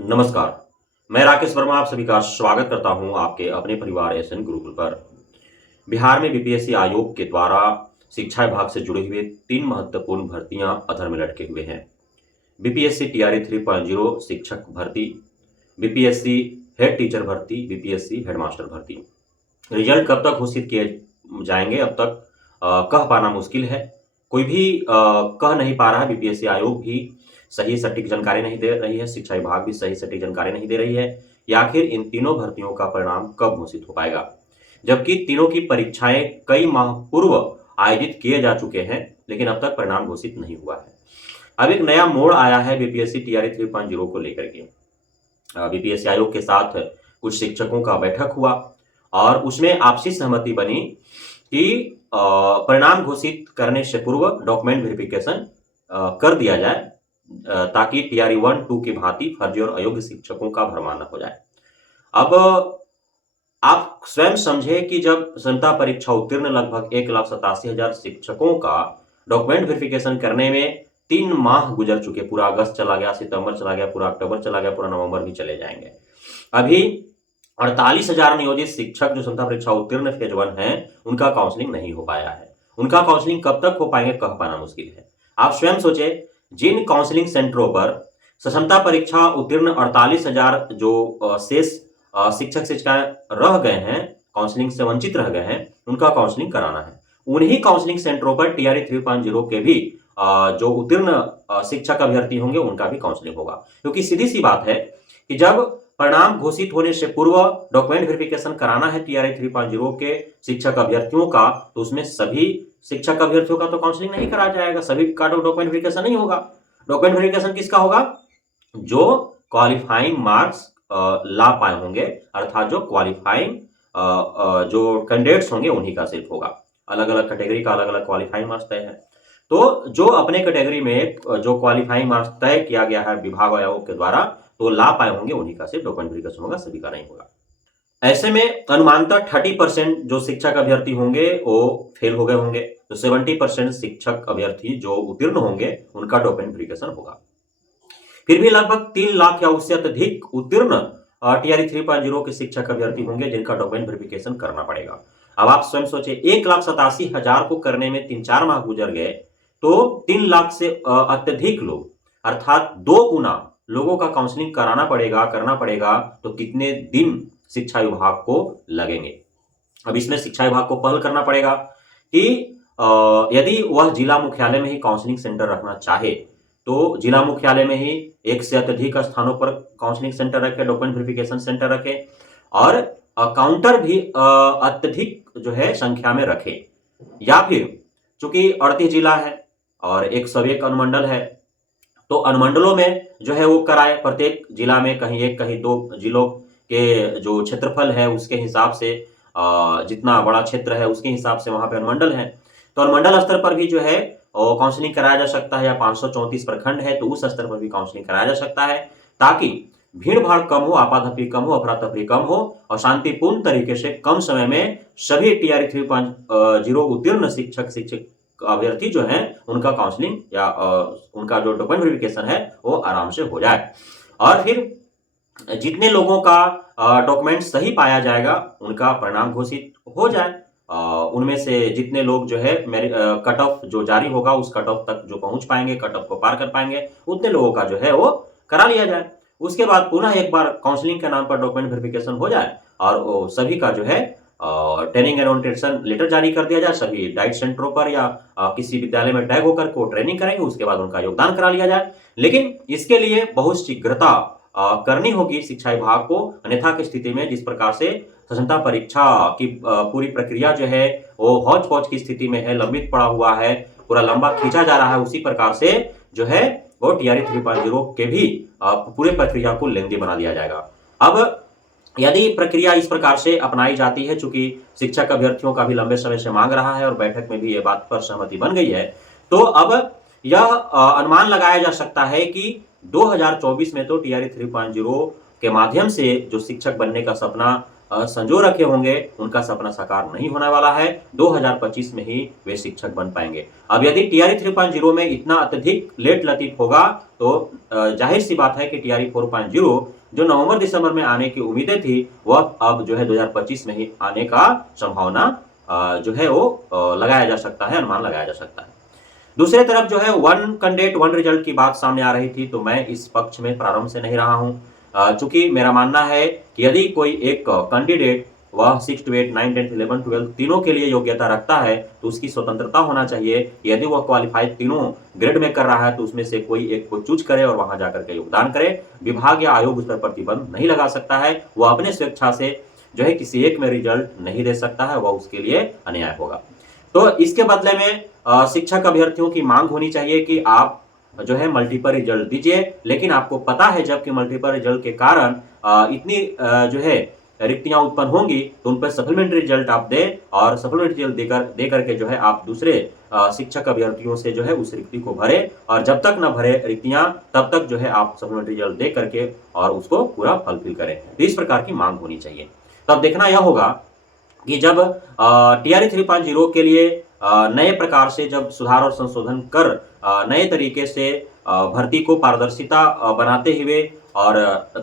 नमस्कार। मैं राकेश वर्मा आप सभी का स्वागत करता हूं आपके अपने परिवार एसएन गुरुकुल पर। बिहार में बीपीएससी आयोग के द्वारा शिक्षा विभाग से जुड़े हुए 3 महत्वपूर्ण भर्तियां अधर में लटके हुए हैं। बीपीएससी टीआरई 3.0 शिक्षक भर्ती, बीपीएससी हेड टीचर भर्ती, बीपीएससी हेडमास्टर भर्ती। रिजल्ट कब तक घोषित किए जाएंगे अब तक कह पाना मुश्किल है। कोई भी कह नहीं पा रहा है। बीपीएससी आयोग भी सही सटीक जानकारी नहीं दे रही है, शिक्षा विभाग भी सही सटीक जानकारी नहीं दे रही है कि आखिर इन तीनों भर्तियों का परिणाम कब घोषित हो पाएगा, जबकि तीनों की परीक्षाएं कई माह पूर्व आयोजित किए जा चुके हैं, लेकिन अब तक परिणाम घोषित नहीं हुआ है। अब एक नया मोड़ आया है बीपीएससी टीआरई 3.0 को लेकर के। बीपीएससी आयोग के साथ कुछ शिक्षकों का बैठक हुआ और उसमें आपसी सहमति बनी कि परिणाम घोषित करने से पूर्व डॉक्यूमेंट वेरिफिकेशन कर दिया जाए, ताकि टीआरई 1-2 की भांति फर्जी और अयोग्य शिक्षकों का भरमार न हो जाए। अब आप स्वयं समझे कि जब संता परीक्षा उत्तीर्ण लगभग 1,87,000 शिक्षकों का डॉक्यूमेंट वेरिफिकेशन करने में 3 माह गुजर चुके, पूरा अगस्त चला गया, सितंबर चला गया, पूरा अक्टूबर चला गया, पूरा नवंबर भी चले जाएंगे। अभी 48,000 नियोजित शिक्षक जो संता परीक्षा उत्तीर्ण फेज 1 हैं, उनका काउंसलिंग नहीं हो पाया है। उनका काउंसलिंग कब तक हो पाएंगे कह पाना मुश्किल है। आप स्वयं सोचे, जिन काउंसलिंग सेंटरों पर क्षमता परीक्षा उत्तीर्ण 48,000 जो शेष शिक्षक शिक्षिकाएं रह गए हैं, काउंसलिंग से वंचित रह गए हैं, उनका काउंसलिंग कराना है। उन्हीं काउंसलिंग सेंटरों पर टीआरई 3.0 के भी जो उत्तीर्ण शिक्षक अभ्यर्थी होंगे उनका भी काउंसलिंग होगा। क्योंकि सीधी सी बात है कि जब परिणाम घोषित होने से पूर्व डॉक्यूमेंट वेरिफिकेशन कराना है टीआरई 3.0 के शिक्षक अभ्यर्थियों का, तो उसमें सभी शिक्षक अभ्यर्थियों का तो काउंसलिंग नहीं कराया जाएगा, सभी का तो डॉक्यूमेंट वेरिफिकेशन नहीं होगा। डॉक्यूमेंट वेरिफिकेशन किसका होगा? जो क्वालिफाइंग मार्क्स ला पाए होंगे, अर्थात जो क्वालिफाइंग जो कैंडिडेट्स होंगे उन्हीं का सिर्फ होगा। अलग अलग कैटेगरी का अलग अलग क्वालिफाइंग मार्क्स तय है। तो जो अपने कैटेगरी में जो क्वालिफाइंग मार्क्स तय किया गया है विभाग आयोग के द्वारा, तो ला पाए होंगे उन्हीं का सिर्फ डॉक्यूमेंट वेरिफिकेशन होगा, सभी का नहीं होगा। ऐसे में अनुमानतः 30% जो शिक्षक अभ्यर्थी होंगे वो फेल हो गए होंगे, तो 70% शिक्षक अभ्यर्थी जो उत्तीर्ण होंगे उनका डॉक्यूमेंट वेरिफिकेशन होगा। फिर भी लगभग 3 लाख या उससे अत्यधिक उत्तीर्ण टीआरई 3.0 के शिक्षक अभ्यर्थी होंगे जिनका डॉक्यूमेंट वेरिफिकेशन करना पड़ेगा। अब आप स्वयं सोचे, 1,87,000 को करने में 3-4 माह गुजर गए, तो 3 लाख से अत्यधिक लोग, अर्थात 2 गुना लोगों का काउंसलिंग कराना पड़ेगा, करना पड़ेगा, तो कितने दिन शिक्षा विभाग को लगेंगे। अब इसमें शिक्षा विभाग को पहल करना पड़ेगा कि यदि वह जिला मुख्यालय में ही काउंसलिंग सेंटर रखना चाहे, तो जिला मुख्यालय में ही एक से अत्यधिक स्थानों पर काउंसलिंग सेंटर रखे, डॉक्यूमेंट वेरिफिकेशन सेंटर रखे और काउंटर भी अत्यधिक जो है संख्या में रखे। या फिर चूंकि 38 जिला है और 101 अनुमंडल है, तो अनुमंडलों में जो है वो कराए, प्रत्येक जिला में कहीं 1 कहीं 2 जिलों के जो क्षेत्रफल है उसके हिसाब से, जितना बड़ा क्षेत्र है उसके हिसाब से वहां पे अनुमंडल है, तो अनुमंडल स्तर पर भी जो है काउंसलिंग कराया जा सकता है। या 534 प्रखंड है तो उस स्तर पर भी काउंसलिंग कराया जा सकता है, ताकि भीड़ भाड़ कम हो, आपाधापी कम हो, अफरा तफरी कम हो और शांतिपूर्ण तरीके से कम समय में सभी टीआरई 3.0 उत्तीर्ण शिक्षक शिक्षक अभ्यर्थी जो हैं उनका काउंसलिंग या उनका जो डॉक्यूमेंट वेरिफिकेशन है वो आराम से हो जाए। और फिर जितने लोगों का डॉक्यूमेंट सही पाया जाएगा उनका परिणाम घोषित हो जाए। उनमें से जितने लोग जो है कट ऑफ जो जारी होगा उस कट ऑफ तक जो पहुंच पाएंगे, कट ऑफ को पार कर पाएंगे, उतने लोगों का जो है वो करा लिया जाए। उसके बाद पुनः एक बार काउंसलिंग के नाम पर डॉक्यूमेंट वेरिफिकेशन हो जाए और सभी का जो है ट्रेनिंग एंड ओरिएंटेशन लेटर जारी कर दिया जाए। सभी डाइट सेंटरों पर या किसी विद्यालय में टैग होकर को ट्रेनिंग करेंगे, उसके बाद उनका योगदान करा लिया जाए। लेकिन इसके लिए बहुत शीघ्रता करनी होगी शिक्षा विभाग को, अन्यथा की स्थिति में जिस प्रकार से स्वतंत्रता परीक्षा की पूरी प्रक्रिया जो है वो हौच पौच की स्थिति में है, लंबित पड़ा हुआ है, पूरा लंबा खींचा जा रहा है, उसी प्रकार से जो है वो टीआरई 3.0 के भी पूरे प्रक्रिया को लेंदी बना दिया जाएगा। अब यदि प्रक्रिया इस प्रकार से अपनाई जाती है, चूंकि शिक्षक अभ्यर्थियों का भी लंबे समय से मांग रहा है और बैठक में भी ये बात पर सहमति बन गई है, तो अब यह अनुमान लगाया जा सकता है कि 2024 में तो टीआरई 3.0 के माध्यम से जो शिक्षक बनने का सपना संजो रखे होंगे उनका सपना साकार नहीं होने वाला है। 2025 में ही वे शिक्षक बन पाएंगे। अब यदि टीआरई 3.0 में इतना अत्यधिक लेट लतीफ होगा तो जाहिर सी बात है कि टीआरई 4.0 जो नवंबर दिसंबर में आने की उम्मीदें थी वह अब जो है 2025 में ही आने का संभावना जो है वो लगाया जा सकता है, अनुमान लगाया जा सकता है। दूसरी तरफ जो है वन कैंडिडेट वन रिजल्ट की बात सामने आ रही थी, तो मैं इस पक्ष में प्रारंभ से नहीं रहा हूं, चूंकि मेरा मानना है कि यदि कोई एक कैंडिडेट वह 6 to 8, 9, 10, 11, 12 तीनों के लिए योग्यता रखता है तो उसकी स्वतंत्रता होना चाहिए। यदि वह क्वालिफाई तीनों ग्रेड में कर रहा है तो उसमें से कोई एक को चूज करे और वहां जाकर के योगदान करे। विभाग या आयोग उस पर प्रतिबंध नहीं लगा सकता है। वह अपने स्वेच्छा से जो है किसी एक में रिजल्ट नहीं दे सकता है, वह उसके लिए अन्याय होगा। तो इसके बदले में शिक्षक अभ्यर्थियों की मांग होनी चाहिए कि आप जो है मल्टीपल रिजल्ट दीजिए, लेकिन आपको पता है जबकि मल्टीपल रिजल्ट के कारण इतनी जो है रिक्तियां उत्पन्न होंगी तो उन पर सप्लीमेंट्री रिजल्ट आप दें और सप्लीमेंट्री रिजल्ट दे करके जो है आप दूसरे शिक्षक अभ्यर्थियों से जो है उस रिक्ति को भरे, और जब तक न भरे रिक्तियां तब तक जो है आप सप्लीमेंट्री रिजल्ट दे करके और उसको पूरा फुलफिल करें। तो इस प्रकार की मांग होनी चाहिए। तब देखना यह होगा कि जब टीआरई 3.0 के लिए नए प्रकार से जब सुधार और संशोधन कर नए तरीके से भर्ती को पारदर्शिता बनाते हुए और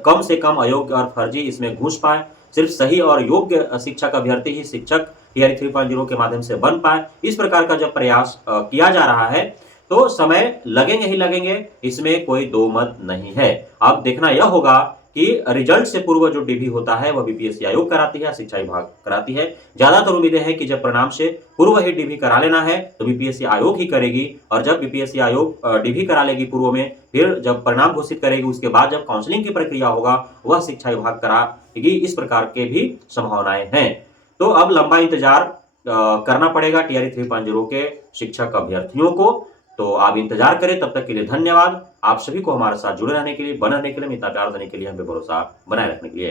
कम से कम अयोग्य और फर्जी इसमें घुस पाए, सिर्फ सही और योग्य शिक्षक अभ्यर्थी ही शिक्षक टीआरई 3.0 के माध्यम से बन पाए, इस प्रकार का जब प्रयास किया जा रहा है तो समय लगेंगे ही लगेंगे, इसमें कोई दो मत नहीं है। अब देखना यह होगा कि रिजल्ट से पूर्व जो डीबी होता है वह बीपीएससी आयोग कराती है, शिक्षा विभाग कराती है। ज्यादातर उम्मीदें हैं कि जब परिणाम से पूर्व ही डीबी करा लेना है तो बीपीएससी आयोग ही करेगी, और जब बीपीएससी आयोग डीबी करा लेगी पूर्व में, फिर जब परिणाम घोषित करेगी उसके बाद जब काउंसलिंग की प्रक्रिया होगा वह शिक्षा विभाग कराएगी। इस प्रकार के भी संभावनाएं हैं। तो अब लंबा इंतजार करना पड़ेगा टीआरई 3.0 के शिक्षक अभ्यर्थियों को। तो आप इंतजार करें। तब तक के लिए धन्यवाद। आप सभी को हमारे साथ जुड़े रहने के लिए, बने रहने के लिए, मित्रता प्यार देने के लिए, हमें भरोसा बनाए रखने के लिए।